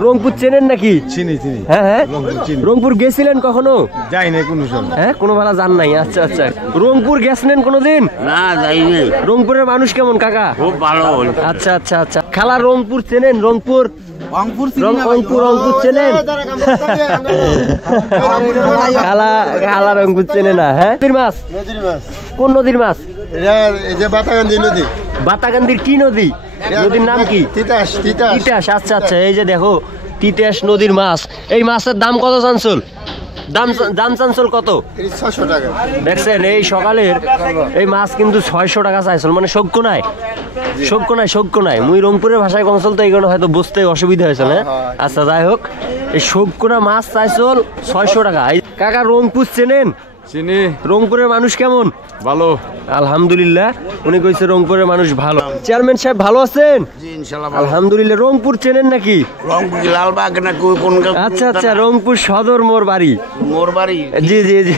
রংপুর চেনেন নাকি? চিনি চিনি। হ্যাঁ হ্যাঁ, রংপুর গেছিলেন কখনো? যাই নাই কোনো সময়। হ্যাঁ, কোনো বেলা যান নাই। আচ্ছা আচ্ছা, রংপুর গেছিলেন কোনোদিন? না যাইনি। রংপুরের মানুষ কেমন কাকা? খুব ভালো। আচ্ছা আচ্ছা আচ্ছা, খেলা রংপুর চেনেন? রংপুর রংপুর চেনেন? খেলা রংপুর চেনে না? হ্যাঁ, নদীর মাছ? কোন নদীর মাছ? বাতাকান্দি নদী। বাতাকান্দির কি নদী? নদীর নাম কি? তিতাস। তিতাস। আচ্ছা আচ্ছা, এই যে দেখো তিতাস নদীর মাছ। এই মাছের দাম কত চাঞ্চল? দাম চাঞ্চল কত? 600 টাকা। দেখছেন, এই সকালের এই মাছ কিন্তু 600 টাকা চাইছিল। মানে সৌক্য নাই। মুই রংপুরের ভাষায় কনসল তো এই কারণে হয়তো বুঝতে অসুবিধা হয়েছিল। হ্যাঁ, আচ্ছা যাই হোক, এই সৌক্যনা মাছ চাইছিল 600 টাকা। কাকা রংপুর চেনেন? চিনি। রংপুরের মানুষ কেমন? ভালো আলহামদুলিল্লাহ। উনি কইছে রংপুরের মানুষ ভালো। চেয়ারম্যান সাহেব ভালো আছেন? জি ইনশাআল্লাহ। আলহামদুলিল্লাহ। রংপুর চেনেন নাকি? রংপুর লালবাগ না কোন? আচ্ছা আচ্ছা, রংপুর সদর মোর বাড়ি। মোর বাড়ি? জি জি জি,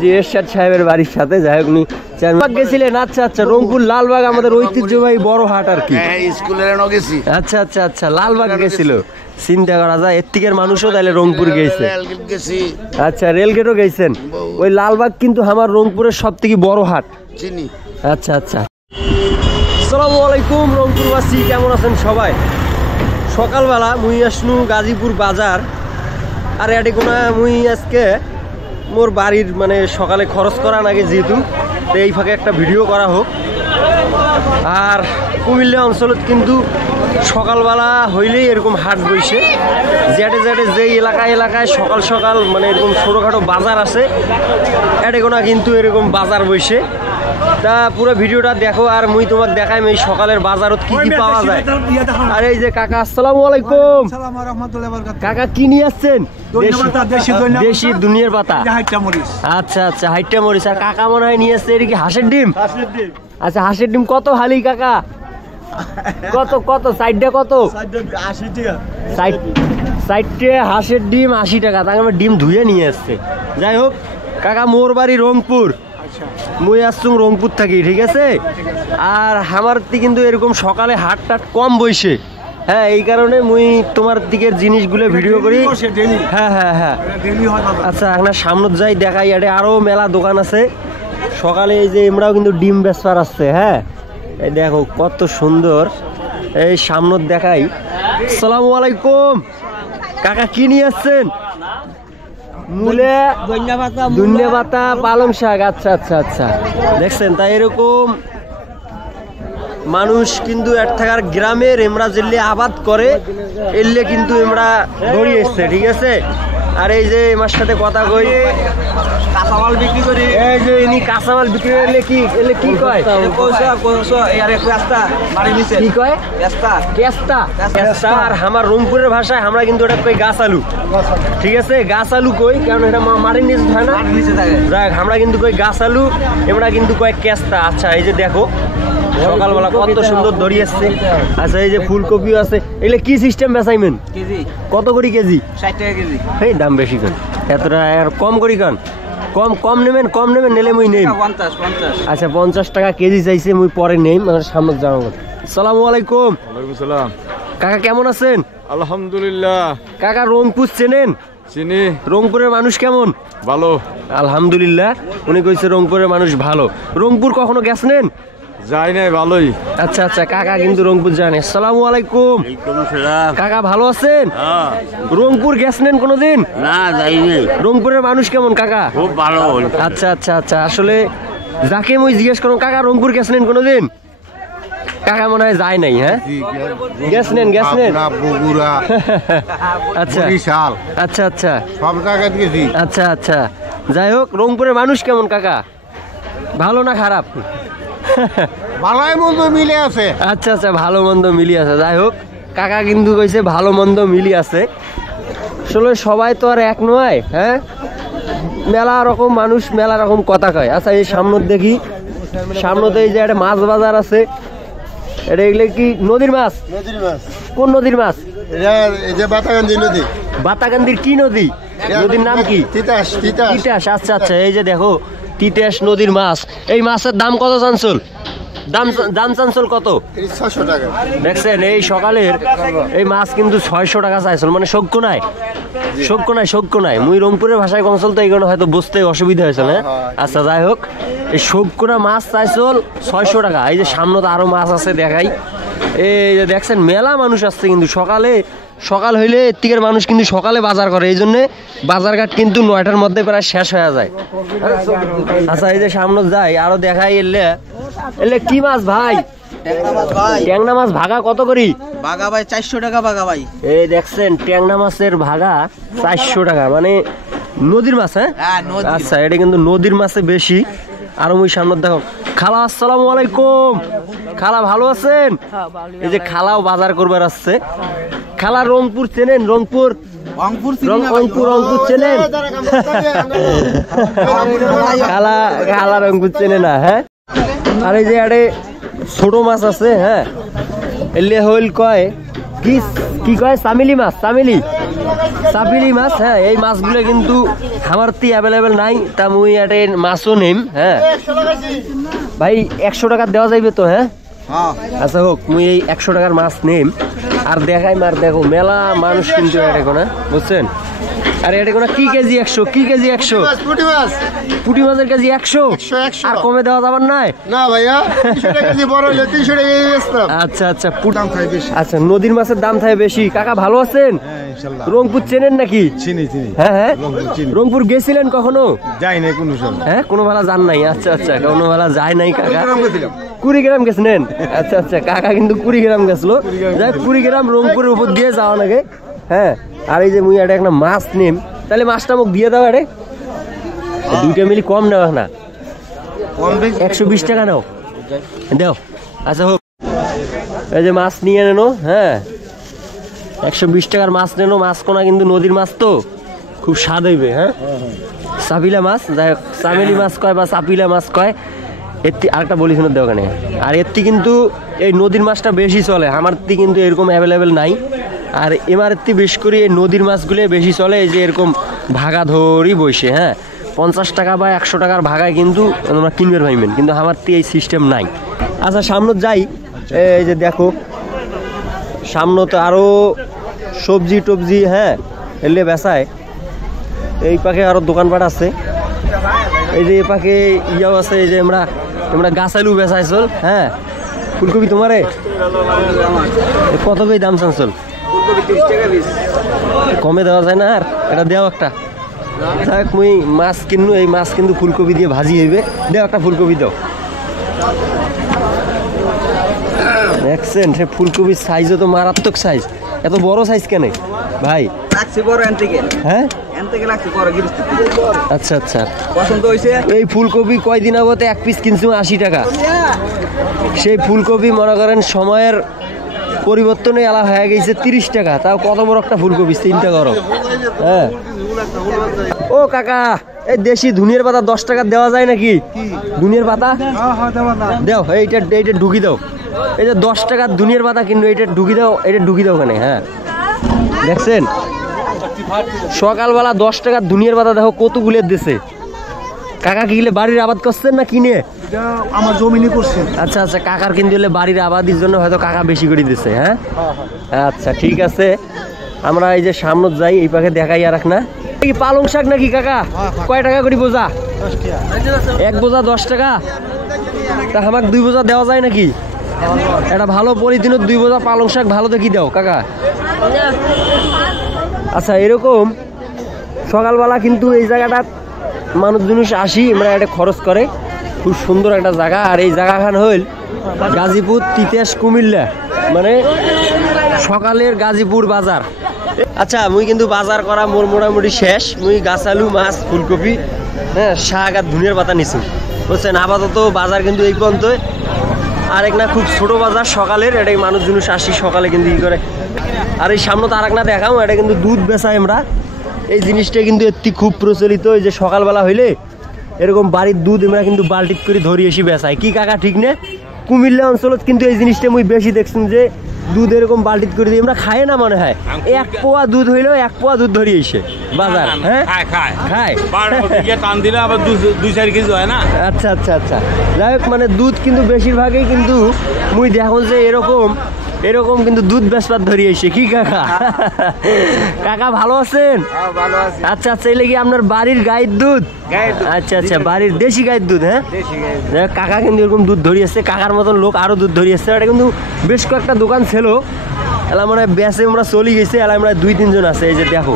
জি এরশাদ সাহেবের বাড়ির সাথে। যাই হোক, উনি চেয়ারম্যান গেছিলেন। আচ্ছা আচ্ছা, রংপুর লালবাগ আমাদের ঐতিহ্যবাহী বড় হাট আর কি। হ্যাঁ, স্কুলের গেছি। আচ্ছা আচ্ছা আচ্ছা, লালবাগ গেছিল। চিন্তা করা যায়, এর থেকে মানুষও তাহলে রংপুর গেছে। আচ্ছা, রেলগেটও গেছেন। ওই লালবাগ কিন্তু আমার রংপুরের সব থেকে বড় হাট। চিনি। আচ্ছা আচ্ছা, আসসালামু আলাইকুম রংপুরবাসী, কেমন আছেন সবাই? সকালবেলা মুই আসনু গাজীপুর বাজার। আর এটি কোনো মুই আজকে মোর বাড়ির মানে সকালে খরচ করা নাকি, যেহেতু তো এই ফাঁকে একটা ভিডিও করা হোক। আর কুমিল্লা অঞ্চলত কিন্তু সকালবেলা হইলেই এরকম হাট বইছে। যেটে যেই এলাকায় সকাল সকাল মানে এরকম ছোটোখাটো বাজার আছে, এটে গোনা কিন্তু এরকম বাজার বইছে। তা পুরো ভিডিওটা দেখো, আর মুই তোমাকে দেখাই এই সকালের বাজারত কি কি পাওয়া যায়। আর এই যে কাকা, আসসালামু আলাইকুম। কাকা কি নিয়ে আসছেন? দেশি দুনিয়ার পাতা। আচ্ছা আচ্ছা, হাইটটা মরিচ। আর কাকা মনে হয় নিয়ে আসছে এটা কি হাঁসের ডিম? আচ্ছা, হাঁসের ডিম কত হালি কাকা? কত সাইডটা কত? 80 টাকা। সাইডে হাঁসের ডিম 80 টাকা। তাকে আমার ডিম ধুয়ে নিয়ে আসছে। যাই হোক কাকা, মোর বাড়ি রংপুর। মুই আসছুম রংপুর থাকি, ঠিক আছে? আর আমার কিন্তু এরকম সকালে হাট টাট কম বইছে। হ্যাঁ, এই কারণে মুই তোমার দিকের জিনিসগুলো ভিডিও করি। হ্যাঁ হ্যাঁ হ্যাঁ, আচ্ছা আপনার সামনত যাই দেখাই। এটা আরও মেলা দোকান আছে সকালে। এই যে আমরাও কিন্তু ডিম বেচবার আসছে। হ্যাঁ, এই দেখো কত সুন্দর। এই সামনত দেখাই। আসসালামু আলাইকুম কাকা, কি নিয়ে আসছেন? মূলে ধনিয়া পাতা, পালং শাক। আচ্ছা আচ্ছা আচ্ছা, দেখছেন? তাই এরকম মানুষ কিন্তু এক থাকার গ্রামের এমরা যেলে আবাদ করে এলে কিন্তু এমরা ধরে এসছে, ঠিক আছে? আর এই যে আমার সাথে কথা কই, কাঁচামাল বিক্রি করি। এই যে ইনি কাঁচামাল বিক্রি করলে কি কি কয়? কি কয়? কেস্তা। আর আমার রংপুরের ভাষায় আমরা কিন্তু এটা কই গাছ আলু, ঠিক আছে? গাছ আলু কই, কারণ এটা মাটির নিচে হয় না। যাক, আমরা কিন্তু কই গাছ আলু, আমরা কিন্তু কয় কেস্তা। আচ্ছা, এই যে দেখো সকালবেলা কত সুন্দর দড়ি আসছে। আচ্ছা, এই যে ফুলকপিও আছে। এগুলো কি সিস্টেম বেচাইমেন? কত করি কেজি? 60 টাকা কেজি। এই দাম বেশি কেন এতটা? আর কম করি কেন? কম নেবেন নিলে মুই নেই। আচ্ছা, 50 টাকা কেজি চাইছে, মুই পরে নেই, আমার সামনে যাবো। আসসালামু আলাইকুম। ওয়ালাইকুম সালাম। কাকা কেমন আছেন? আলহামদুলিল্লাহ। কাকা রংপুর চেনেন? চিনি। রংপুরের মানুষ কেমন? ভালো আলহামদুলিল্লাহ। উনি কইছে রংপুরের মানুষ ভালো। রংপুর কখনো গেছেন? যাই নাই, ভালোই। আচ্ছা আচ্ছা, কাকা কিন্তু রংপুর জানে। আসসালামু আলাইকুম। কাকা ভালো আছেন? রংপুর গেছেন কোনোদিন? না যাইনি। রংপুরের মানুষ কেমন কাকা? খুব ভালো। আচ্ছা আচ্ছা আচ্ছা, আসলে যাকে মুই জিজ্ঞেস করুন, কাকা রংপুর গেছেন কোনোদিন? কাকা মনে হয় যায় নাই। হ্যাঁ, গেছেন বগুড়া। আচ্ছা আচ্ছা আচ্ছা, সব জায়গায় গেছি। আচ্ছা আচ্ছা, যাই হোক রংপুরের মানুষ কেমন কাকা? ভালো না খারাপ? ভালোই মন্দ মিলে আছে। আচ্ছা আচ্ছা, ভালো মন্দ মিলি আছে। যাই হোক কাকা কিন্তু কইছে ভালো মন্দ মিলি আছে। আসলে সবাই তো আর এক নয়। হ্যাঁ, মেলা রকম মানুষ মেলা রকম কথা কয়। আচ্ছা, এই সামনে দেখি, সামনেতে এই যে একটা মাছ বাজার আছে। এটা এগুলো কি নদীর মাছ? কোন নদীর মাছ? বাতাকান্দি নদী। বাতাকান্দির কি নদী? নদীর নাম কি? তিতাস। আচ্ছা আচ্ছা, এই যে দেখো তিতাস নদীর মাছ। এই মাছের দাম কত চাঞ্চল? দাম দাম চাঞ্চল কত? 600 টাকা। দেখছেন এই সকালের এই মাছ কিন্তু 600 টাকা চাইছিল, মানে সক্য নাই, সক্য নাই। মুই রংপুরের ভাষায় কমসল তো এইগুলো হয়তো বুঝতে অসুবিধা হয়েছে না। আচ্ছা যাই হোক, এই সক্যনা মাছ চাইছিল 600 টাকা। এই যে সামনে তো আরো মাছ আছে দেখাই, এই যে দেখছেন মেলা মানুষ আসছে কিন্তু সকাল হইলে এর থেকে মানুষ কিন্তু সকালে বাজার করে, এই জন্য বাজারঘাট কিন্তু 9টার মধ্যে প্রায় শেষ হয়ে যায়। আচ্ছা এই যে সামনে যাই আরো দেখাই, এলে কি মাছ ভাই? ট্যাংরা মাছ ভাগা কত করি? ভাগা ভাই 400 টাকা ভাগা ভাই। এই দেখছেন ট্যাংরা মাছের ভাগা 400 টাকা, মানে নদীর মাছ। হ্যাঁ আচ্ছা, এটা কিন্তু নদীর মাছে বেশি। আর ওই সামনে দেখো খালা, আসসালামু আলাইকুম। খালা ভালো আছেন? এই যে খালাও বাজার করবার আসছে। খালা রংপুর চেনেন? রংপুর চেনেন? খালা রংপুর চেনে না? হ্যাঁ। আর এই যে আরে ছোট মাছ আছে, হ্যাঁ এলে হইল কয় কি কয় চামিলি মাছ, চাপিলি মাছ। হ্যাঁ এই মাছগুলো কিন্তু আমার তি অ্যাভেলেবেল নাই, তা মুই একটা মাছও নেম। হ্যাঁ ভাই 100 টাকা দেওয়া যাইবে তো? হ্যাঁ আচ্ছা হোক, মুই এই 100 টাকার মাছ নেম। আর দেখাই মার, দেখো মেলা মানুষ কিন্তু এটা কোনা, বুঝছেন? আরে এটা কোনা কি কেজি 100? কি কেজি 100? পুঁটি মাছের কেজি 100? আর কমে দেওয়া যাবার নাই না ভাইয়া, 300 টাকা কেজি, বড় হলে 300 টাকা কেজি বেচতাম। আচ্ছা আচ্ছা, আচ্ছা নদীর মাছের দাম থাকে বেশি। কাকা ভালো আছেন? রংপুর চেনেন নাকি? চিনি। হ্যাঁ রংপুর গেছিলেন কখনো? যাই নাই কোনো সময়। হ্যাঁ কোনো বেলা যান নাই? আচ্ছা আচ্ছা, কোনো বেলা যায় নাই কাকা। কুড়িগ্রাম গেছিলেন? আচ্ছা আচ্ছা, কাকা কিন্তু কুড়িগ্রাম গেছিল। যাই কুড়িগ্রাম রংপুরের উপর দিয়ে যাওয়া নাকি। হ্যাঁ আর এই যে মুই একটা মাছ নেম, তাহলে মাছটা মুখ দিয়ে দাও। আরে দুইটা মিলি কম নেওয়া না, 120 টাকা নাও দাও। আচ্ছা হোক, এই যে মাছ নিয়ে নেনো। হ্যাঁ 120 টাকার মাছ নেনো। মাছ কোনা কিন্তু নদীর মাছ তো খুব স্বাদ হইবে। হ্যাঁ চাপিলা মাছ, যাই হোক চামেলি মাছ কয় বা চাপিলা মাছ কয়। এর আরেকটা বলি শুনে দেওয়া কেন, আর এর কিন্তু এই নদীর মাছটা বেশি চলে, আমার কিন্তু এরকম অ্যাভেলেবেল নাই। আর এমার বেশ করে এই নদীর মাছগুলো বেশি চলে, এই যে এরকম ভাগা ধরি বসে। হ্যাঁ 50 টাকা বা 100 টাকার ভাগায় কিন্তু তোমরা কিনবেন ভাইবেন, কিন্তু আমার এই সিস্টেম নাই। আচ্ছা সামনে যাই, এই যে দেখো সামনে তো আরো সবজি টবজি, হ্যাঁ এলে বেচায়। এই পাখে আরো দোকানপাট আছে, এই যে এই পাখে ইয়াও আছে, এই যে আমরা গাছ আলু বেচাই চল। হ্যাঁ ফুলকপি তোমারে কত করে দাম চাঞ্চল? কমে দেওয়া যায় না? আর এটা দেও একটা। যাক মুই মাছ কিনু, এই মাছ কিন্তু ফুলকপি দিয়ে ভাজি হইবে। দেও একটা ফুলকপি দাও। দেখছেন সে ফুলকপির সাইজও তো মারাত্মক সাইজ। এত বড় সাইজ কেন ভাই? হ্যাঁ আচ্ছা আচ্ছা, এই ফুলকপি কয়দিন আগতে 1 পিস কিনছি 80 টাকা। সেই ফুলকপি মনে করেন সময়ের পরিবর্তনে এলা হয়ে গেছে 30 টাকা। তাও কত বড় একটা ফুলকপি, চিন্তা করো। হ্যাঁ ও কাকা, এই দেশি ধনিয়ার পাতা 10 টাকা দেওয়া যায় নাকি? ধনিয়ার পাতা দাও, এইটা ঢুকি দাও। এই যে 10 টাকার ধনিয়ার পাতা কিন্তু এইটা ঢুকি দাও, এটা ঢুকি দাও ওখানে। হ্যাঁ দেখছেন সকালবেলা 10 টাকার ধনিয়ার পাতা দেখো কতগুলো দিছে। কাকা কি বাড়ির আবাদ করছেন না কিনে? আমার জমিনে করছেন। আচ্ছা আচ্ছা, কাকার কিন্তু বাড়ির আবাদির জন্য হয়তো কাকা বেশি করে দিচ্ছে। হ্যাঁ আচ্ছা ঠিক আছে, আমরা এই যে সামনে যাই, এই পাখে দেখাই আর না। কি পালং শাক নাকি কাকা? কয় টাকা করে বোঝা? 1 বোঝা 10 টাকা। তা আমাকে 2 বোঝা দেওয়া যায় নাকি? এটা ভালো পরিদিন 2 বোঝা পালং শাক ভালো দেখি দাও কাকা। আচ্ছা এরকম সকালবেলা কিন্তু এই জায়গাটা মানুষজন আসি, আমরা এটা খরচ করে, খুব সুন্দর একটা জায়গা। আর এই জায়গাখান হইল গাজীপুর তিতাস কুমিল্লা, মানে সকালের গাজীপুর বাজার। আচ্ছা মুই কিন্তু বাজার করা মোর মোটামুটি শেষ। মুই গাছ আলু মাছ ফুলকপি হ্যাঁ শাক আর ধনিয়ার পাতা নিছি, বুঝছেন। আপাতত বাজার কিন্তু এই পর্যন্ত। আর এক না খুব ছোট বাজার সকালের, এটাই মানুষজন আসি সকালে কিন্তু ই করে। আর এই সামনে তো আর এক না দেখাও, এটা কিন্তু দুধ বেচাই আমরা। এই জিনিসটা কিন্তু এর খুব প্রচলিত, এই যে সকালবেলা হইলে এরকম বাড়ির দুধ আমরা কিন্তু বাল্টি করে ধরি এসে বেচাই। কি কাকা ঠিক না? কুমিল্লা অঞ্চলত কিন্তু এই জিনিসটা মুই বেশি দেখছেন, যে দুধ এরকম বালতিত করে দিই আমরা, খাই না মনে হয় 1 পোয়া দুধ হইলেও 1 পোয়া দুধ ধরিয়ে এসে বাজার। হ্যাঁ খায় টান দিলে আবার 2-4 কেজি হয় না। আচ্ছা আচ্ছা আচ্ছা, যাই হোক মানে দুধ কিন্তু বেশিরভাগই কিন্তু মুই দেখো যে এরকম এরকম কিন্তু দুধ বেচপাত ধরিয়ে এসে কি কাকা? কাকা ভালো আছেন? ভালো আছি। আচ্ছা আচ্ছা, এই কি আপনার বাড়ির গায়ের দুধ? আচ্ছা আচ্ছা, বাড়ির দেশি গায়ের দুধ। হ্যাঁ দেখ, কাকা কিন্তু এরকম দুধ ধরিয়েছে, কাকার মতন লোক আরো দুধ ধরিয়েছে। এটা কিন্তু বেশ কয়েকটা দোকান ছিল, এলা মানে বেচে আমরা চলে গেছি, এলা আমরা 2-3 জন আছে। এই যে দেখো,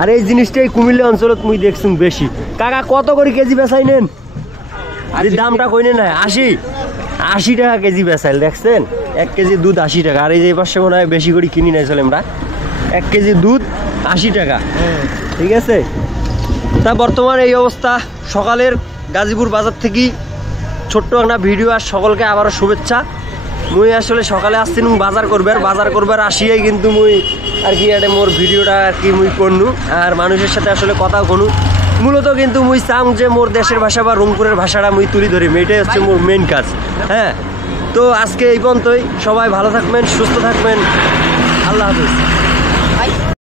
আর এই জিনিসটাই কুমিল্লা অঞ্চলত মুই দেখছি বেশি। কাকা কত করে কেজি বেচাই নেন? আর দামটা কইনে না? 80 টাকা কেজি বেচাইল, দেখছেন? 1 কেজি দুধ 80 টাকা। আর এই যে পাশে মনে হয় বেশি করে কিনি নাই চলে আমরা, 1 কেজি দুধ 80 টাকা। ঠিক আছে, তা বর্তমানে এই অবস্থা। সকালের গাজীপুর বাজার থেকে ছোট্ট একটা ভিডিও, আর সকলকে আবারও শুভেচ্ছা। মুই আসলে সকালে আসছিলাম বাজার করবার আসিয়াই কিন্তু মুই আর কি এটা মোর ভিডিওটা আর কি মুই করনু, আর মানুষের সাথে আসলে কথা কনু। মূলত কিন্তু মুই চাম যে মোর দেশের ভাষা বা রংপুরের ভাষাটা মুই তুলি ধরি, এটাই হচ্ছে মোর মেন কাজ। হ্যাঁ, তো আজকে এই পর্যন্তই। সবাই ভালো থাকবেন, সুস্থ থাকবেন, আল্লাহ হাফেজ।